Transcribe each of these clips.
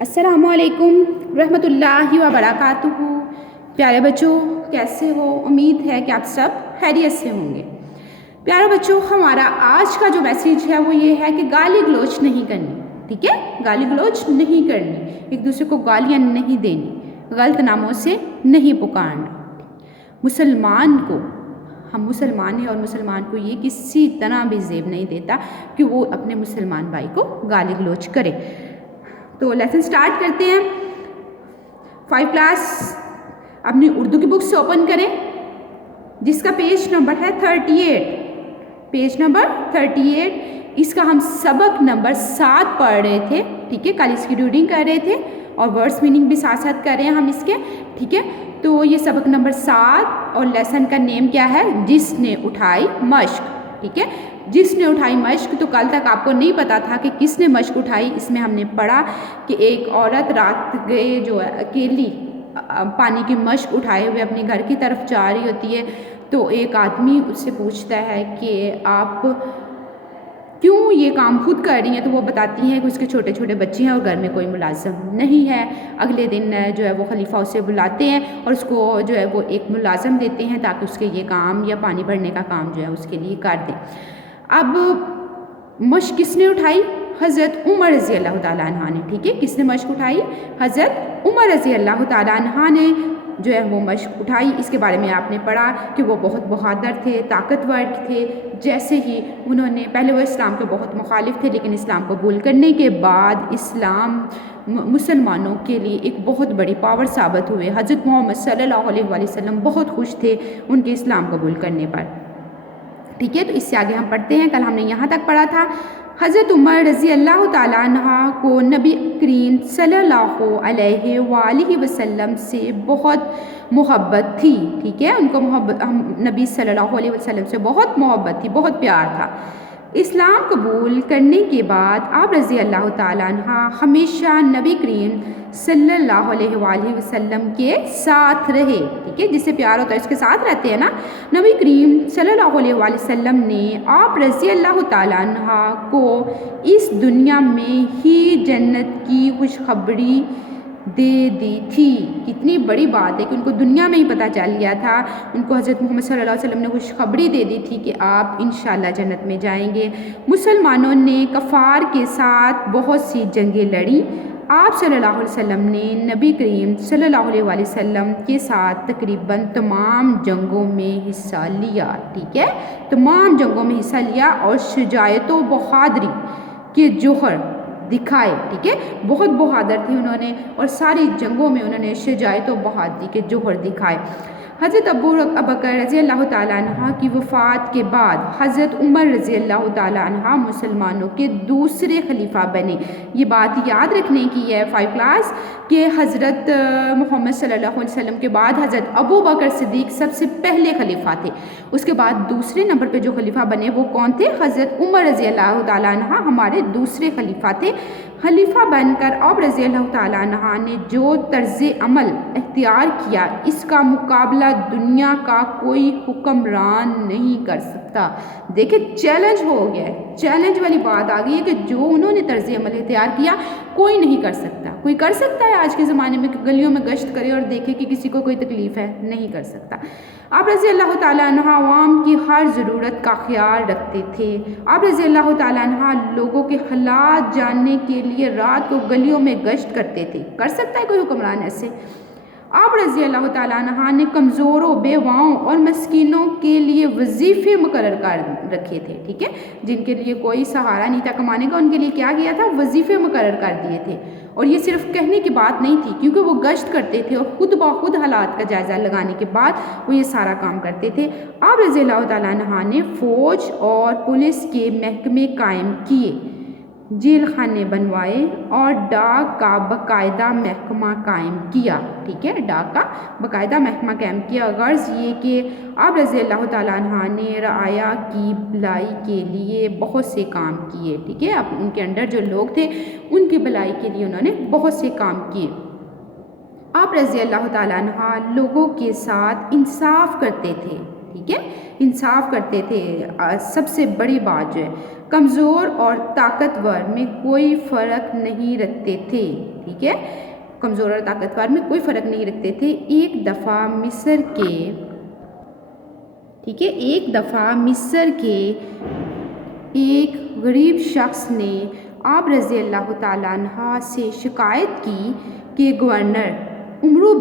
السلام علیکم ورحمۃ اللہ وبرکاتہ۔ پیارے بچوں، کیسے ہو؟ امید ہے کہ آپ سب خیریت سے ہوں گے۔ پیارے بچوں، ہمارا آج کا جو میسیج ہے وہ یہ ہے کہ گالی گلوچ نہیں کرنی، ٹھیک ہے؟ گالی گلوچ نہیں کرنی، ایک دوسرے کو گالیاں نہیں دینی، غلط ناموں سے نہیں پکارنا۔ مسلمان کو، ہم مسلمان ہیں اور مسلمان کو یہ کسی طرح بھی زیب نہیں دیتا کہ وہ اپنے مسلمان بھائی کو گالی گلوچ کرے۔ تو لیسن سٹارٹ کرتے ہیں۔ 5 کلاس اپنی اردو کی بک سے اوپن کریں، جس کا پیج نمبر ہے 38۔ پیج نمبر 38، اس کا ہم سبق نمبر 7 پڑھ رہے تھے، ٹھیک ہے؟ کل اس کی ریڈنگ کر رہے تھے اور ورڈس میننگ بھی ساتھ ساتھ کر رہے ہیں ہم اس کے، ٹھیک ہے؟ تو یہ سبق نمبر 7 اور لیسن کا نیم کیا ہے؟ جس نے اٹھائی مشق، ٹھیک ہے؟ جس نے اٹھائی مشق، تو کل تک آپ کو نہیں پتا تھا کہ کس نے مشق اٹھائی۔ اس میں ہم نے پڑھا کہ ایک عورت رات گئے جو اکیلی پانی کی مشق اٹھائے ہوئے اپنے گھر کی طرف جا رہی ہوتی ہے، تو ایک آدمی اس سے پوچھتا ہے کہ آپ کیوں یہ کام خود کر رہی ہیں؟ تو وہ بتاتی ہیں کہ اس کے چھوٹے چھوٹے بچے ہیں اور گھر میں کوئی ملازم نہیں ہے۔ اگلے دن جو ہے وہ خلیفہ اسے بلاتے ہیں اور اس کو جو ہے وہ ایک ملازم دیتے ہیں تاکہ اس کے یہ کام یا پانی بھرنے کا کام جو ہے اس کے لیے کر دیں۔ اب مشق کس نے اٹھائی؟ حضرت عمر رضی اللہ تعالیٰ عنہ نے، ٹھیک ہے؟ کس نے مشق اٹھائی؟ حضرت عمر رضی اللہ تعالیٰ عنہ نے جو ہے وہ مشق اٹھائی۔ اس کے بارے میں آپ نے پڑھا کہ وہ بہت بہادر تھے، طاقتور تھے۔ جیسے ہی انہوں نے، پہلے وہ اسلام کے بہت مخالف تھے، لیکن اسلام قبول کرنے کے بعد اسلام مسلمانوں کے لیے ایک بہت بڑی پاور ثابت ہوئے۔ حضرت محمد صلی اللہ علیہ وآلہ وسلم بہت خوش تھے ان کے اسلام قبول کرنے پر، ٹھیک ہے؟ تو اس سے آگے ہم پڑھتے ہیں۔ کل ہم نے یہاں تک پڑھا تھا، حضرت عمر رضی اللہ تعالیٰ عنہ کو نبی کریم صلی اللہ علیہ وآلہ وسلم سے بہت محبت تھی، ٹھیک ہے؟ ان کو نبی صلی اللہ علیہ وسلم سے بہت محبت تھی، بہت پیار تھا۔ اسلام قبول کرنے کے بعد آپ رضی اللہ تعالیٰ عنہ ہمیشہ نبی کریم صلی اللہ علیہ وآلہ وسلم کے ساتھ رہے، ٹھیک ہے؟ جس سے پیار ہوتا ہے اس کے ساتھ رہتے ہیں نا۔ نبی کریم صلی اللہ علیہ وآلہ وسلم نے آپ رضی اللہ تعالیٰ عنہ کو اس دنیا میں ہی جنت کی خوشخبری دے دی تھی۔ کتنی بڑی بات ہے کہ ان کو دنیا میں ہی پتہ چل گیا تھا، ان کو حضرت محمد صلی اللہ علیہ وسلم نے خوشخبری دے دی تھی کہ آپ انشاءاللہ جنت میں جائیں گے۔ مسلمانوں نے کفار کے ساتھ بہت سی جنگیں لڑیں۔ آپ صلی اللہ علیہ وسلم نے نبی کریم صلی اللہ علیہ وآلہ وسلم کے ساتھ تقریباً تمام جنگوں میں حصہ لیا، ٹھیک ہے؟ تمام جنگوں میں حصہ لیا اور شجاعت و بہادری کے جوہر دکھائے، ٹھیک ہے؟ بہت بہادر تھے انہوں نے اور ساری جنگوں میں انہوں نے شجاعت و بہادری کے جوہر دکھائے۔ حضرت ابو بکر رضی اللہ تعالیٰ عنہ کی وفات کے بعد حضرت عمر رضی اللہ تعالیٰ عنہ مسلمانوں کے دوسرے خلیفہ بنے۔ یہ بات یاد رکھنے کی ہے 5 کلاس کہ حضرت محمد صلی اللہ علیہ وسلم کے بعد حضرت ابو بکر صدیق سب سے پہلے خلیفہ تھے۔ اس کے بعد دوسرے نمبر پہ جو خلیفہ بنے وہ کون تھے؟ حضرت عمر رضی اللہ تعالیٰ عنہ ہمارے دوسرے خلیفہ تھے۔ خلیفہ بن کر آپ رضی اللہ تعالیٰ عنہ نے جو طرز عمل اختیار کیا، اس کا مقابلہ دنیا کا کوئی حکمران نہیں کر سکتا۔ دیکھیں چیلنج ہو گیا ہے، چیلنج والی بات آ گئی ہے کہ جو انہوں نے طرز عمل اختیار کیا کوئی نہیں کر سکتا۔ کوئی کر سکتا ہے آج کے زمانے میں کہ گلیوں میں گشت کرے اور دیکھے کہ کسی کو کوئی تکلیف ہے؟ نہیں کر سکتا۔ آپ رضی اللہ تعالیٰ عنہ عوام کی ہر ضرورت کا خیال رکھتے تھے۔ آپ رضی اللہ تعالیٰ عنہ لوگوں کے حالات جاننے کے لیے رات کو گلیوں میں گشت کرتے تھے۔ کر سکتا ہے کوئی حکمران ایسے؟ آپ رضی اللہ تعالیٰ عنہ نے کمزوروں، بیواؤں اور مسکینوں کے لیے وظیفے مقرر کر رکھے تھے، ٹھیک ہے؟ جن کے لیے کوئی سہارا نہیں تھا کمانے کا، ان کے لیے کیا کیا تھا؟ وظیفے مقرر کر دیے تھے۔ اور یہ صرف کہنے کی بات نہیں تھی، کیونکہ وہ گشت کرتے تھے اور خود بخود حالات کا جائزہ لگانے کے بعد وہ یہ سارا کام کرتے تھے۔ آپ رضی اللہ تعالیٰ عنہ نے فوج اور پولیس کے محکمے قائم کیے، جیل خانے بنوائے اور ڈاک کا باقاعدہ محکمہ قائم کیا، ٹھیک ہے؟ ڈاک کا باقاعدہ محکمہ قائم کیا۔ غرض یہ کہ آپ رضی اللہ تعالیٰ عنہ نے رعایا کی بھلائی کے لیے بہت سے کام کیے، ٹھیک ہے؟ اب ان کے انڈر جو لوگ تھے ان کی بھلائی کے لیے انہوں نے بہت سے کام کیے۔ آپ رضی اللہ تعالیٰ عنہ لوگوں کے ساتھ انصاف کرتے تھے، ٹھیک ہے؟ انصاف کرتے تھے۔ سب سے بڑی بات جو ہے، کمزور اور طاقتور میں کوئی فرق نہیں رکھتے تھے، ٹھیک ہے، کمزور اور طاقتور میں کوئی فرق نہیں رکھتے تھے۔ ایک دفعہ مصر کے ایک غریب شخص نے آپ رضی اللہ تعالیٰ عنہ سے شکایت کی کہ گورنر عمرو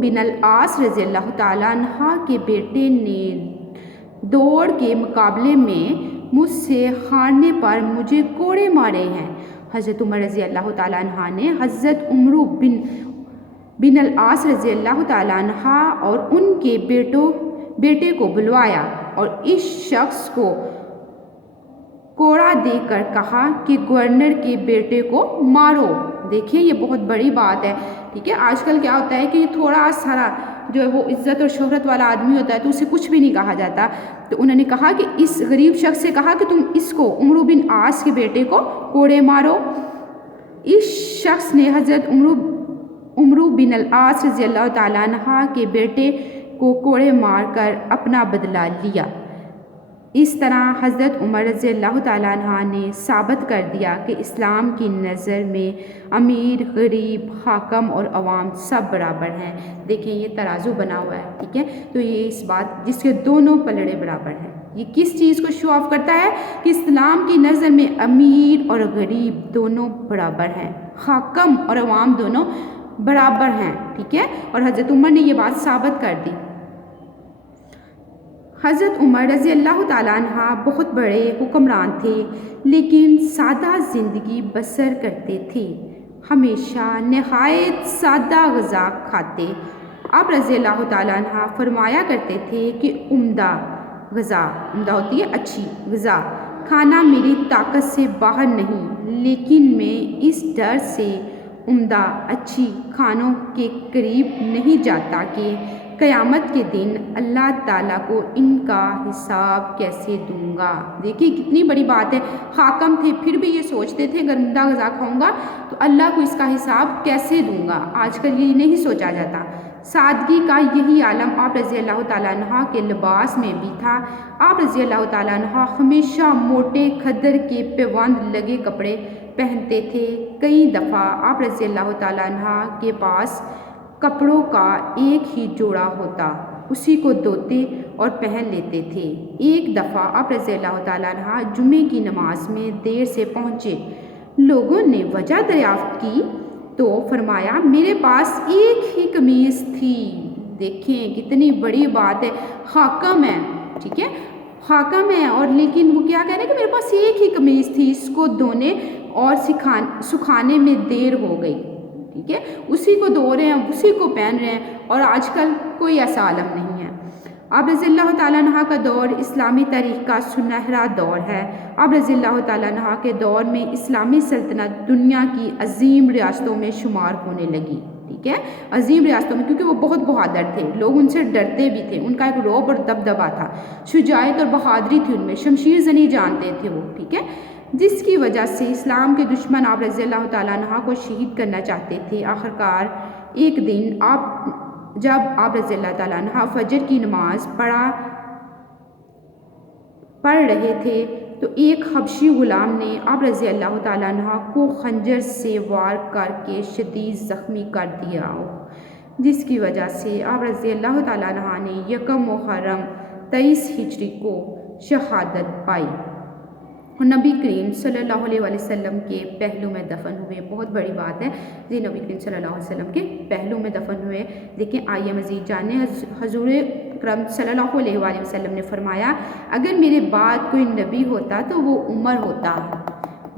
بن العاص رضی اللہ تعالیٰ عنہ کے بیٹے نے دوڑ کے مقابلے میں مجھ سے ہارنے پر مجھے کوڑے مارے ہیں۔ حضرت عمر رضی اللہ تعالیٰ عنہ نے حضرت عمرو بن العاص رضی اللہ تعالیٰ عنہ اور ان کے بیٹے کو بلوایا اور اس شخص کو کوڑا دے کر کہا کہ گورنر کے بیٹے کو مارو۔ دیکھیں یہ بہت بڑی بات ہے، ٹھیک ہے۔ آج کل کیا ہوتا ہے کہ تھوڑا سارا جو ہے وہ عزت اور شہرت والا آدمی ہوتا ہے تو اسے کچھ بھی نہیں کہا جاتا، تو انہوں نے کہا کہ اس غریب شخص سے کہا کہ تم اس کو عمرو بن عاص کے بیٹے کو کوڑے مارو۔ اس شخص نے حضرت عمرو بن العاص رضی اللہ تعالیٰ عنہ کے بیٹے کو کوڑے مار کر اپنا بدلہ لیا۔ اس طرح حضرت عمر رضی اللہ تعالیٰ عنہ نے ثابت کر دیا کہ اسلام کی نظر میں امیر، غریب، حاکم اور عوام سب برابر ہیں۔ دیکھیں یہ ترازو بنا ہوا ہے، ٹھیک ہے، تو یہ اس بات جس کے دونوں پلڑے برابر ہیں، یہ کس چیز کو شو آف کرتا ہے کہ اسلام کی نظر میں امیر اور غریب دونوں برابر ہیں، حاکم اور عوام دونوں برابر ہیں، ٹھیک ہے، اور حضرت عمر نے یہ بات ثابت کر دی۔ حضرت عمر رضی اللہ تعالیٰ عنہ بہت بڑے حکمران تھے، لیکن سادہ زندگی بسر کرتے تھے، ہمیشہ نہایت سادہ غذا کھاتے۔ آپ رضی اللہ تعالیٰ عنہ فرمایا کرتے تھے کہ عمدہ ہوتی ہے اچھی غذا کھانا میری طاقت سے باہر نہیں، لیکن میں اس ڈر سے عمدہ اچھی کھانوں کے قریب نہیں جاتا کہ قیامت کے دن اللہ تعالیٰ کو ان کا حساب کیسے دوں گا۔ دیکھیے کتنی بڑی بات ہے، حاکم تھے پھر بھی یہ سوچتے تھے اگر عمدہ غذا کھاؤں گا تو اللہ کو اس کا حساب کیسے دوں گا۔ آج کل یہ نہیں سوچا جاتا۔ سادگی کا یہی عالم آپ رضی اللہ تعالیٰ عنہ کے لباس میں بھی تھا۔ آپ رضی اللہ تعالیٰ عنہ ہمیشہ موٹے کھدر کے پیوند لگے کپڑے پہنتے تھے۔ کئی دفعہ آپ رضی اللہ تعالیٰ عنہ کے پاس کپڑوں کا ایک ہی جوڑا ہوتا، اسی کو دھوتے اور پہن لیتے تھے۔ ایک دفعہ آپ رضی اللہ تعالیٰ عنہ جمعے کی نماز میں دیر سے پہنچے۔ لوگوں نے وجہ دریافت کی تو فرمایا میرے پاس ایک ہی قمیص تھی۔ دیکھیں کتنی بڑی بات ہے، حاکم ہے، ٹھیک ہے، حاکم ہے اور لیکن وہ کیا کہہ رہے ہیں کہ میرے پاس ایک ہی قمیص تھی، اس کو دھونے اور سکھانے میں دیر ہو گئی، ٹھیک ہے، اسی کو دھو رہے ہیں، اسی کو پہن رہے ہیں، اور آج کل کوئی ایسا عالم نہیں ہے۔ آپ رضی اللہ تعالیٰ عنہ کا دور اسلامی تاریخ کا سنہرا دور ہے۔ آپ رضی اللہ تعالیٰ عنہ کے دور میں اسلامی سلطنت دنیا کی عظیم ریاستوں میں شمار ہونے لگی، ٹھیک ہے، عظیم ریاستوں میں، کیونکہ وہ بہت بہادر تھے، لوگ ان سے ڈرتے بھی تھے، ان کا ایک رعب اور دبدبا تھا، شجاعت اور بہادری تھی ان میں، شمشیر زنی جانتے تھے وہ، ٹھیک ہے، جس کی وجہ سے اسلام کے دشمن آپ رضی اللہ تعالیٰ عنہ کو شہید کرنا چاہتے تھے۔ آخرکار ایک دن جب آپ رضی اللہ تعالیٰ عنہ فجر کی نماز پڑھ رہے تھے تو ایک حبشی غلام نے آپ رضی اللہ تعالیٰ عنہ کو خنجر سے وار کر کے شدید زخمی کر دیا، جس کی وجہ سے آپ رضی اللہ تعالیٰ عنہ نے یکم محرم 23 ہجری کو شہادت پائی اور نبی کریم صلی اللہ علیہ وسلم کے پہلو میں دفن ہوئے۔ بہت بڑی بات ہے جی، نبی کریم صلی اللہ علیہ وسلم کے پہلو میں دفن ہوئے۔ دیکھیں آئیے مزید جانیں، حضور اکرم صلی اللہ علیہ وآلہ وسلم نے فرمایا اگر میرے بعد کوئی نبی ہوتا تو وہ عمر ہوتا۔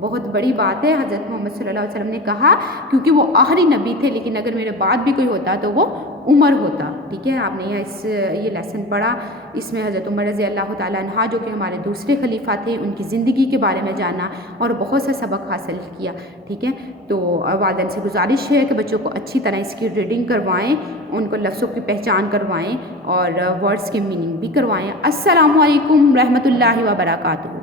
بہت بڑی بات ہے، حضرت محمد صلی اللہ علیہ وسلم نے کہا کیونکہ وہ آخری نبی تھے، لیکن اگر میرے بعد بھی کوئی ہوتا تو وہ عمر ہوتا، ٹھیک ہے۔ آپ نے یہ لیسن پڑھا، اس میں حضرت عمر رضی اللہ تعالیٰ عنہ جو کہ ہمارے دوسرے خلیفہ تھے، ان کی زندگی کے بارے میں جانا اور بہت سا سبق حاصل کیا، ٹھیک ہے۔ تو والدین سے گزارش ہے کہ بچوں کو اچھی طرح اس کی ریڈنگ کروائیں، ان کو لفظوں کی پہچان کروائیں اور ورڈز کے میننگ بھی کروائیں۔ السلام علیکم رحمۃ اللہ وبرکاتہ۔